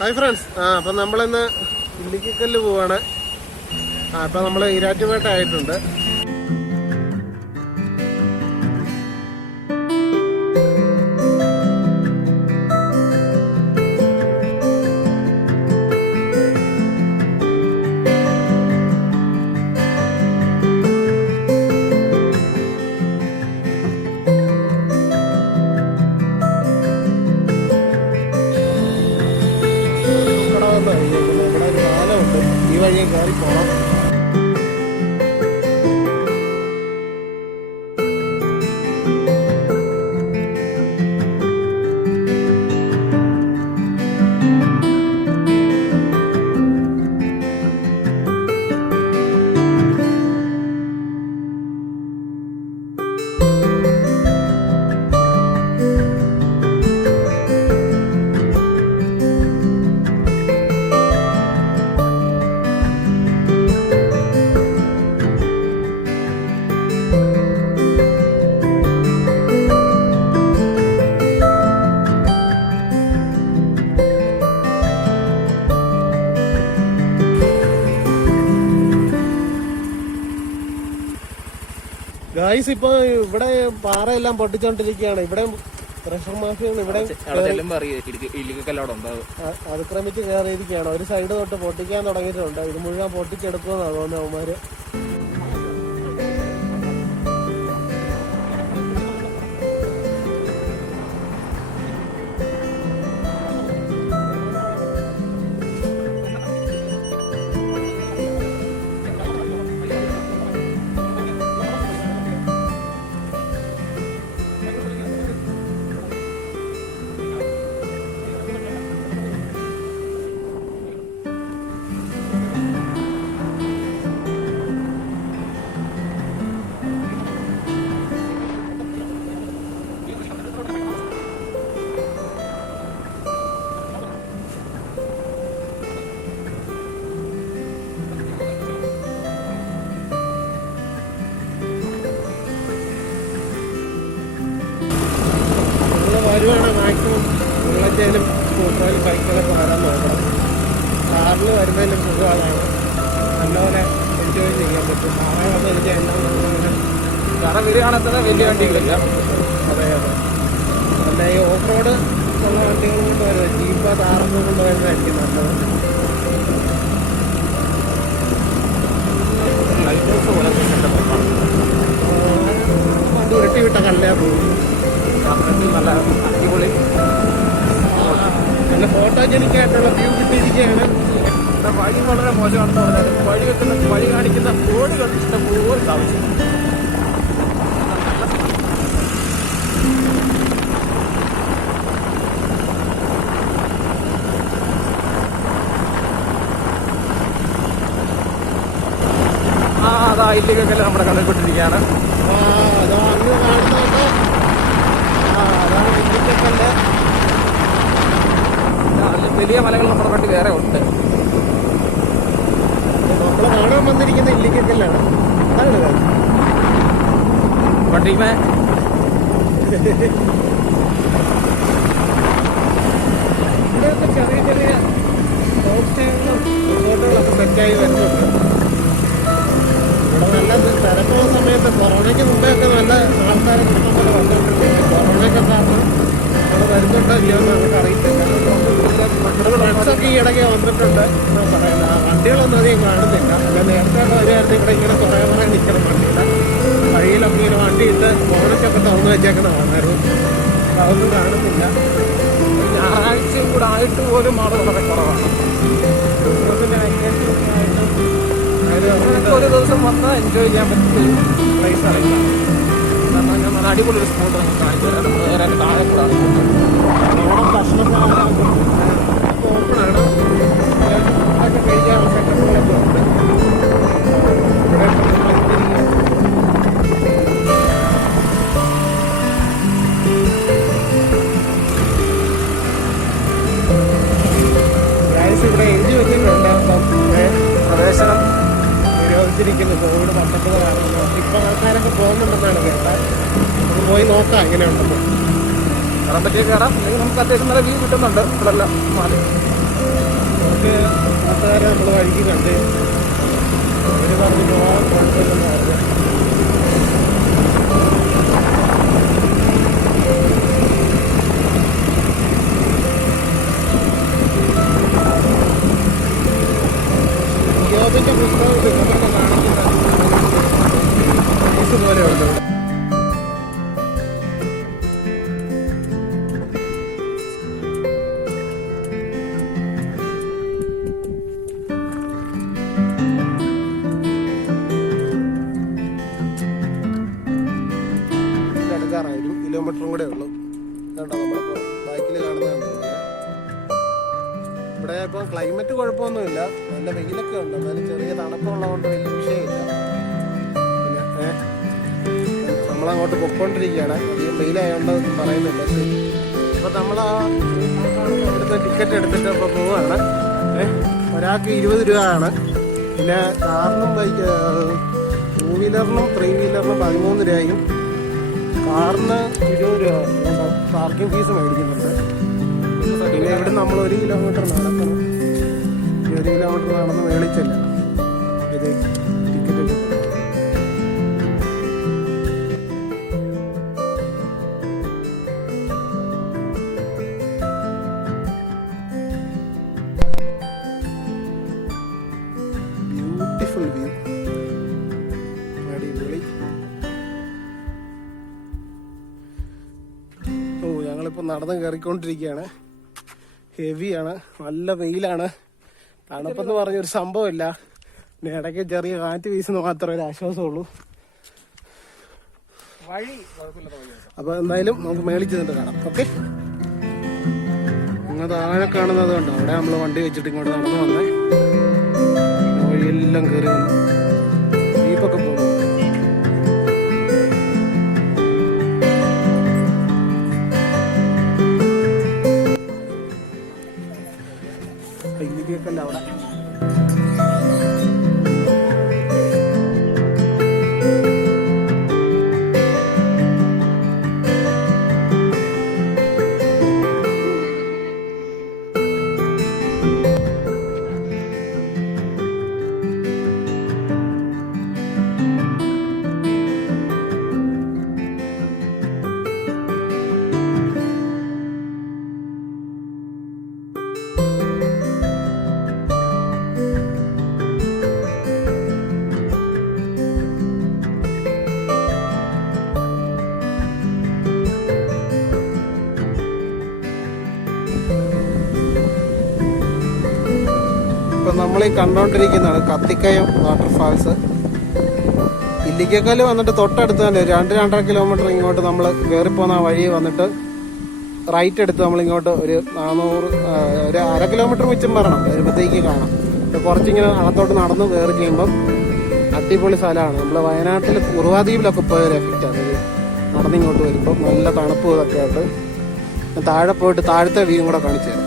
Hi friends, അപ്പം നമ്മളിന്ന് ഇല്ലിക്കല്ല് പോവാണ്. അപ്പം നമ്മൾ ഈരാറ്റുപേട്ട ആയിട്ടുണ്ട്. ഇവിടെ ഒരു പാലമുണ്ട്, ഈ വഴിയെ കയറി പോകണം. ഗായ്സ്, ഇപ്പൊ ഇവിടെ പാറയെല്ലാം പൊട്ടിച്ചോണ്ടിരിക്കുകയാണ്. ഇവിടെ പ്രഷർ മാഫിയാണ്. ഇവിടെ അതിക്രമിച്ച് കയറിയിരിക്കുകയാണ്. ഒരു സൈഡ് തൊട്ട് പൊട്ടിക്കാൻ തുടങ്ങിയിട്ടുണ്ട്. ഇത് മുഴുവൻ പൊട്ടിച്ചെടുക്കുമെന്നാണ് തോന്നുന്നത് അവന്മാര്. വരുവാണ് മാക്സിമം ബുള്ളറ്റേലും സ്കൂട്ടറിലും ബൈക്കിലൊക്കെ വരാൻ നോക്കണം. കാറിൽ വരുന്നതിലും സുഖമാണ്, നല്ലപോലെ എൻജോയ് ചെയ്യാൻ പറ്റും. നാളെ എനിക്ക് എല്ലാം കാരണം വരികയാണത്ര വലിയ വണ്ടികളില്ല. അതെ അതെ, അല്ല ഈ ഓഫ് റോഡ് ഉള്ള വണ്ടികൾ കൊണ്ട് വരുന്നത്, ജീപ്പ് താറൊക്കെ കൊണ്ട് വരുന്നതായിരിക്കും നല്ലത്. ലൈറ്റ് ഹൗസ് പോലെ അത് വെട്ടിവിട്ട കല്ലാ പോകും. നല്ല അടിപൊളി നല്ല ഫോട്ടോജനിക് ആയിട്ടുള്ള വ്യൂ കിട്ടിയിരിക്കുകയാണ്. വഴി വളരെ മോശമാണെന്ന് പറഞ്ഞാൽ വഴി കാണിക്കുന്ന റോഡുകൾ ഇഷ്ടംപോലെ ആവശ്യം. അതാ ഇല്ലിക്കല്ല് നമ്മുടെ കണ്ടിക്കൊണ്ടിരിക്കുകയാണ്. വലിയ മലകൾ നമ്മുടെ കണ്ടി വേറെ ഉണ്ട്. നമ്മൾ കാണാൻ വന്നിരിക്കുന്ന ഇല്ലിക്കല്ലാണ്. വണ്ടിമേ ഇവിടെയൊക്കെ ചെറിയ ചെറിയ ഹോം സ്റ്റേകളും റിസോർട്ടുകളൊക്കെ സെറ്റായി വരുന്നുണ്ട്. ഇവിടെ നല്ല തിരക്കുള്ള സമയത്ത് കൊറോണയ്ക്ക് മുമ്പേ ഒക്കെ നല്ല ആൾക്കാരെ ഇഷ്ടംപോലെ വന്നിട്ടുണ്ട്. കൊറോണയൊക്കെ കാരണം നമ്മൾ വരുന്നുണ്ടോ ഇല്ലയോ എന്ന് നമുക്ക് അറിയത്തില്ല. ഫ്രണ്ട്സൊക്കെ ഈ ഇടയ്ക്ക് വന്നിട്ടുണ്ട് എന്നാണ് പറയുന്നത്. വണ്ടികളൊന്നും അധികം കാണുന്നില്ല. അല്ല നേരത്തെ വരുമായിരുന്നു ഇവിടെ ഇങ്ങനെ കുറേ നിൽക്കണം വണ്ടിയില്ല. വഴിയിലൊക്കെ ഇങ്ങനെ വണ്ടി ഇട്ട് ഓണച്ചൊക്കെ തുറന്നു വെച്ചേക്കുന്ന വന്നായിരുന്നു. അതൊന്നും കാണുന്നില്ല. ഞായറാഴ്ചയും കൂടെ ആയിട്ട് പോലും ആൾ വളരെ കുറവാണ്. ഒരു ദിവസം വന്നാൽ എൻജോയ് ചെയ്യാൻ പറ്റുന്ന പ്ലേസ് അറിയില്ല. കാരണം ഞാൻ നല്ല അടിപൊളി ഒരു സ്പോട്ട് നമുക്ക് കാണിച്ചു തരാം. വേറെ താഴെ കൂടാണ് ഭക്ഷണശാല ഓപ്പണാണ്. ഒക്കെ കഴിക്കാനുള്ള സെറ്റപ്പുകളൊക്കെ ഉണ്ട്. ഇവിടെ എഴുതി വെച്ചിട്ടുണ്ട് പ്രവേശനം നിരോധിച്ചിരിക്കുന്നു കോവിഡ് 19 കാരണം. ഇപ്പം ആൾക്കാരൊക്കെ പോകുന്നുണ്ടെന്നാണ് കേട്ടാൽ. നമുക്ക് പോയി നോക്കാം എങ്ങനെയുണ്ടെന്ന്. കയറാൻ പറ്റിയ കയറാം. അല്ലെങ്കിൽ നമുക്ക് അത്യാവശ്യം നല്ല വ്യൂ കിട്ടുന്നുണ്ട് ഇവിടെ എല്ലാം. കുറച്ച് നാട്ടുകാരെ നമ്മൾ വഴിക്ക് കണ്ട് അവർ പറഞ്ഞ് പോകാൻ കുഴപ്പമില്ലെന്ന് പറഞ്ഞു. യോബിന്റെ പുസ്തകത്തിൽ ഇതൊക്കെ കാണിക്കുന്ന പോലെ ഉണ്ട്. എടുക്കാറായി 1 കിലോമീറ്ററും കൂടെ ഉള്ളൂ. കേട്ടോ നമ്മളിപ്പോൾ ബൈക്കിൽ കാണുന്നതാണ്. ഇവിടെ ഇപ്പം ക്ലൈമറ്റ് കുഴപ്പമൊന്നുമില്ല, നല്ല വെയിലൊക്കെ ഉണ്ട്, എന്നാലും ചെറിയ തണുപ്പുള്ളതുകൊണ്ട് വലിയ വിഷയമില്ല. പിന്നെ നമ്മളങ്ങോട്ട് പൊയ്ക്കൊണ്ടിരിക്കുകയാണ്, അധികം വെയിലായതുകൊണ്ട് പറയുന്നില്ല. അപ്പോൾ നമ്മൾ ഇവിടുത്തെ ടിക്കറ്റ് എടുത്തിട്ട് ഇപ്പോൾ പോവുകയാണ്. ഒരാൾക്ക് 20 രൂപയാണ്. പിന്നെ കാറിനും 2 വീലറിനും 3 വീലറിനും 13 രൂപയും കാറിന് 20 രൂപ പാർക്കിംഗ് ഫീസ് മേടിക്കുന്നുണ്ട്. പിന്നെ ഇവിടെ നമ്മൾ 1 കിലോമീറ്റർ നടക്കണം. 1 കിലോമീറ്റർ നടന്ന് മേളിച്ചല്ല ഇത് ടിക്കറ്റ് എടുക്കുന്നത്. ബ്യൂട്ടിഫുൾ വ്യൂ, അടിപൊളി. ഞങ്ങളിപ്പോൾ നടന്ന് കയറിക്കൊണ്ടിരിക്കുകയാണ്. ഹെവിയാണ്, നല്ല വെയിലാണ്, തണുപ്പെന്ന് പറഞ്ഞൊരു സംഭവമില്ല. പിന്നെ ഇടയ്ക്ക് ചെറിയ കാറ്റ് വീശുന്ന മാത്രമേ ഒരു ആശ്വാസമുള്ളൂ. വഴി കുഴപ്പമില്ല. അപ്പോൾ എന്തായാലും നമുക്ക് മേളിൽ ചെന്നിട്ട് കാണാം. ഓക്കെ, നിങ്ങൾ താഴെ കാണുന്നത് കണ്ടോ, അവിടെ നമ്മൾ വണ്ടി വെച്ചിട്ട് ഇങ്ങോട്ട് നടന്നു വന്നേ. വഴിയെല്ലാം കയറി വന്നു, ജീപ്പൊക്കെ പോകുന്നു. ഇല്ലിക്കല്ല അവിടെ. നമ്മൾ ഈ കണ്ടോണ്ടിരിക്കുന്നതാണ് കത്തിക്കയം വാട്ടർഫാൾസ്. ഇല്ലിക്കക്കല്ല് വന്നിട്ട് തൊട്ടടുത്ത് തന്നെ 2-2.5 കിലോമീറ്റർ ഇങ്ങോട്ട് നമ്മൾ കയറിപ്പോകുന്ന വഴി വന്നിട്ട് റൈറ്റ് എടുത്ത് നമ്മളിങ്ങോട്ട് ഒരു 1/2 കിലോമീറ്റർ മിച്ചം വരണം, വരുമ്പോഴത്തേക്ക് കാണാം. കുറച്ചിങ്ങനെ അകത്തോട്ട് നടന്ന് കയറി ചെയ്യുമ്പം അടിപൊളി സ്ഥലമാണ്. നമ്മൾ വയനാട്ടിൽ കുറുവാദ്വീപിലൊക്കെ പോയൊരു എഫക്റ്റാണ് ഇത്. നടന്നിങ്ങോട്ട് വരുമ്പോൾ നല്ല തണുപ്പ് ഇതൊക്കെ ആയിട്ട് താഴെ പോയിട്ട് താഴത്തെ വ്യൂ കൂടെ കാണിച്ചു തരാം.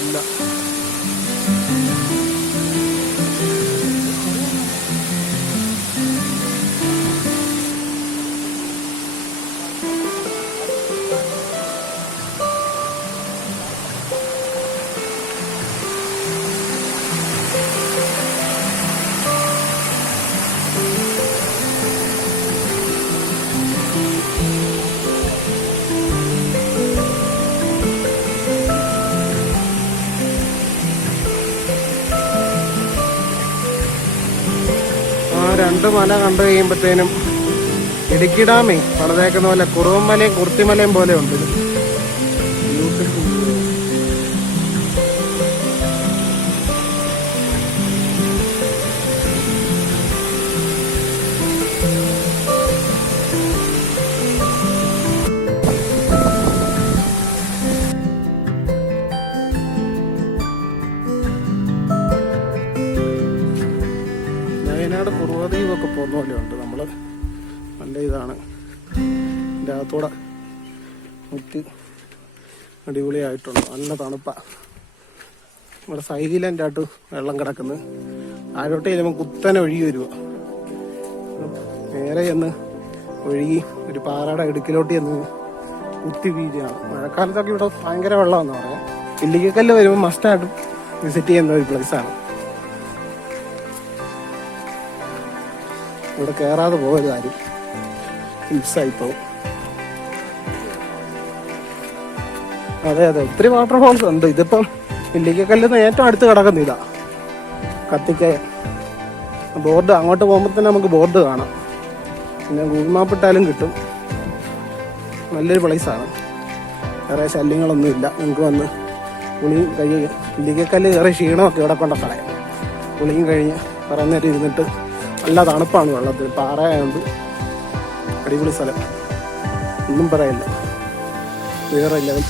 ഇല്ല, രണ്ട് മല കണ്ടു കഴിയുമ്പോഴത്തേനും ഇടുക്കി ഡാമേ പണിതേക്കുന്ന പോലെ കുറുവമലയും കുർത്തിമലയും പോലെ ഉണ്ട്. വയനാട് കുറുവദ്വീപൊക്കെ പോകുന്ന പോലെ ഉണ്ട്. നമ്മൾ നല്ല ഇതാണ്, ഇതിൻ്റെ അകത്തൂടെ മുറ്റി അടിപൊളിയായിട്ടുണ്ട്. നല്ല തണുപ്പാണ്. ഇവിടെ സൈലൻ്റ് ആയിട്ട് വെള്ളം കിടക്കുന്നത്. താഴോട്ട് ചെല്ലുമ്പോൾ കുത്തനെ ഒഴുകി വരിക. നേരെ ചെന്ന് ഒഴുകി ഒരു പാറയുടെ ഇടുക്കിലോട്ട് ചെന്ന് കുത്തി വീഴുകയാണ്. മഴക്കാലത്തൊക്കെ ഇവിടെ ഭയങ്കര വെള്ളമെന്ന് പറയാം. ഇല്ലിക്കക്കല്ല് വരുമ്പോൾ മസ്റ്റായിട്ടും വിസിറ്റ് ചെയ്യുന്ന ഒരു പ്ലേസാണ്. ഇവിടെ കയറാതെ പോകരുത് ആരും, മിസ്സായിപ്പോവും. അതെ ഒത്തിരി വാട്ടർഫോൾസ് ഉണ്ട്. ഇതിപ്പം ഇല്ലിക്കക്കല്ലിൽ നിന്ന് ഏറ്റവും അടുത്ത് കിടക്കുന്ന ഇതാ കത്തിക്കയ ബോർഡ്. അങ്ങോട്ട് പോകുമ്പോൾ തന്നെ നമുക്ക് ബോർഡ് കാണാം. പിന്നെ ഗൂഗിൾ മാപ്പ് ഇട്ടാലും കിട്ടും. നല്ലൊരു പ്ലേസാണ്. വേറെ ശല്യങ്ങളൊന്നുമില്ല. നിങ്ങൾക്ക് വന്ന് കുളിയും കഴിയുക. ഇല്ലിക്കക്കല്ല് കയറി ക്ഷീണമൊക്കെ ഇവിടെ കൊണ്ട് കളയാം. കുളിയും കഴിഞ്ഞ് കുറേ നേരം ഇരുന്നിട്ട് നല്ല തണുപ്പാണ് വെള്ളത്തിൽ. പാറയായതുകൊണ്ട് അടിപൊളി സ്ഥലം, ഒന്നും പറയില്ല. വേറെ ലെവൽ.